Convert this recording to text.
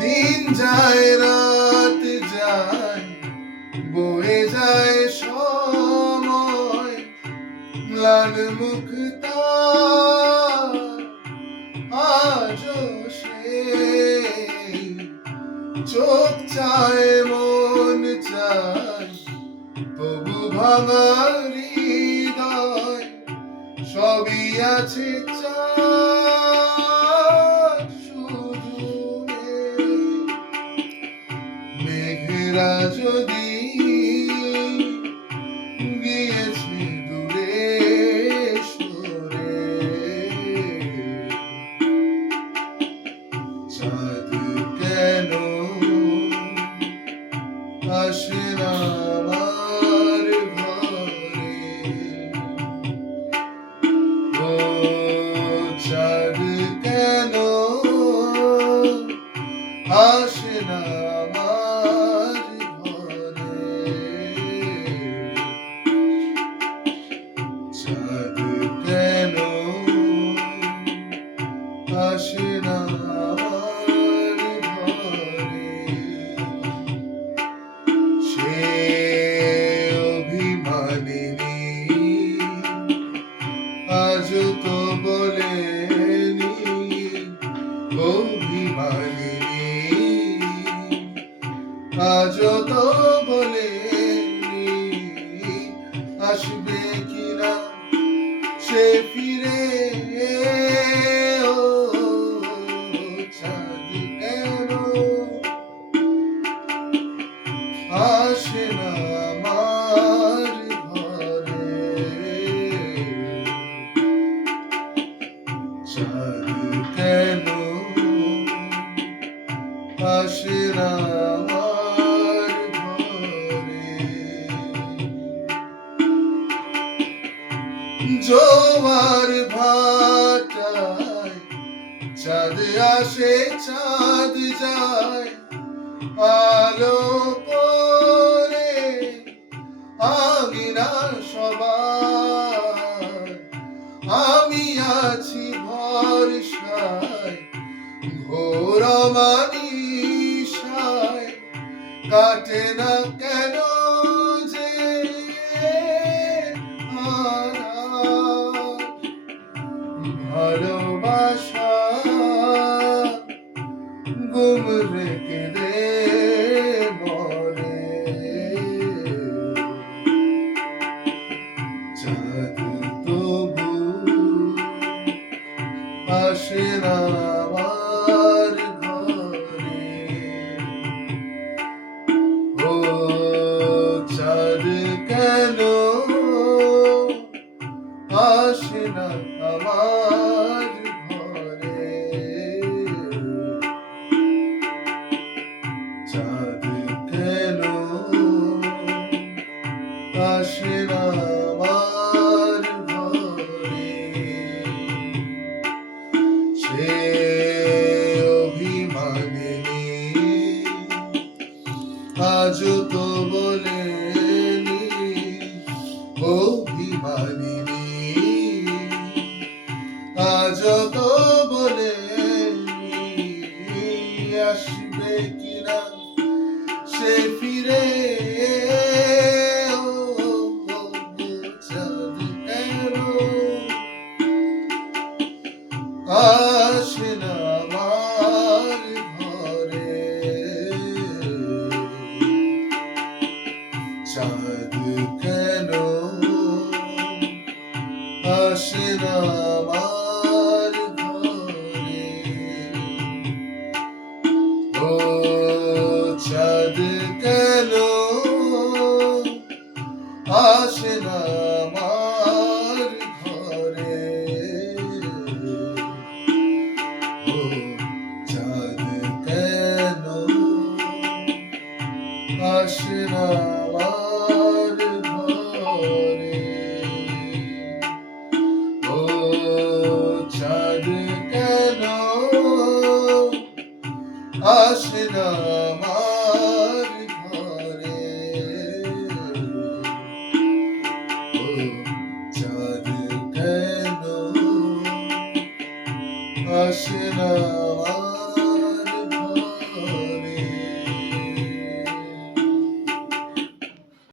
দিন যায় রাত যায় বয়ে যায় সময়, ম্লান মুখ তার আজও সেই, চোখ চায় মন চায় তবু ভাঙা হৃদয়, সবই আছে চাঁদ শুধু নেই। মেঘেরা যদি গিয়েছে দূরে সরে, চাঁদ কেন আসে না আমার ঘরে? ও চাঁদ কেন আসে না আমার ঘরে? চাঁদ কেন আসে না আমার ঘরে? সে অভিমানিনী আজও তো বলেনি, অভিমানিনী আজও তো বলেনি, আসবে কিনা সে ফিরে? ও চাঁদ কেন আসে না আমার ঘরে? চাঁদ কেন আসে না আমার ঘরে? জোয়ার ভাটায় চাঁদ আসে চাঁদ যায়, আলো করে আঙিনা সবার, আমি আছি ভরসায় ঘোর মানিসায়, কাটে না কেন যে আধার? ভালোবাসা গুম রেখে দে মরে। চাঁদ তবু আসে না আমার ঘরে। ও চাঁদ কেন আসে না আমার ঘরে? চাঁদ কেন আসে না আমার ঘরে? সে অভিমানিনী আজও তো বলেনি, অভিমানিনী আজও তো বলেনি, আসবে কিনা সে ফিরে? ও চাঁদ কেন আসে না আমার ঘরে? চাঁদ কেন আসে না আমার ঘরে? ও চাঁদ কেন আসে না আমার ঘরে? ও চাঁদ কেন আসে না আমার ঘরে? ও আসে না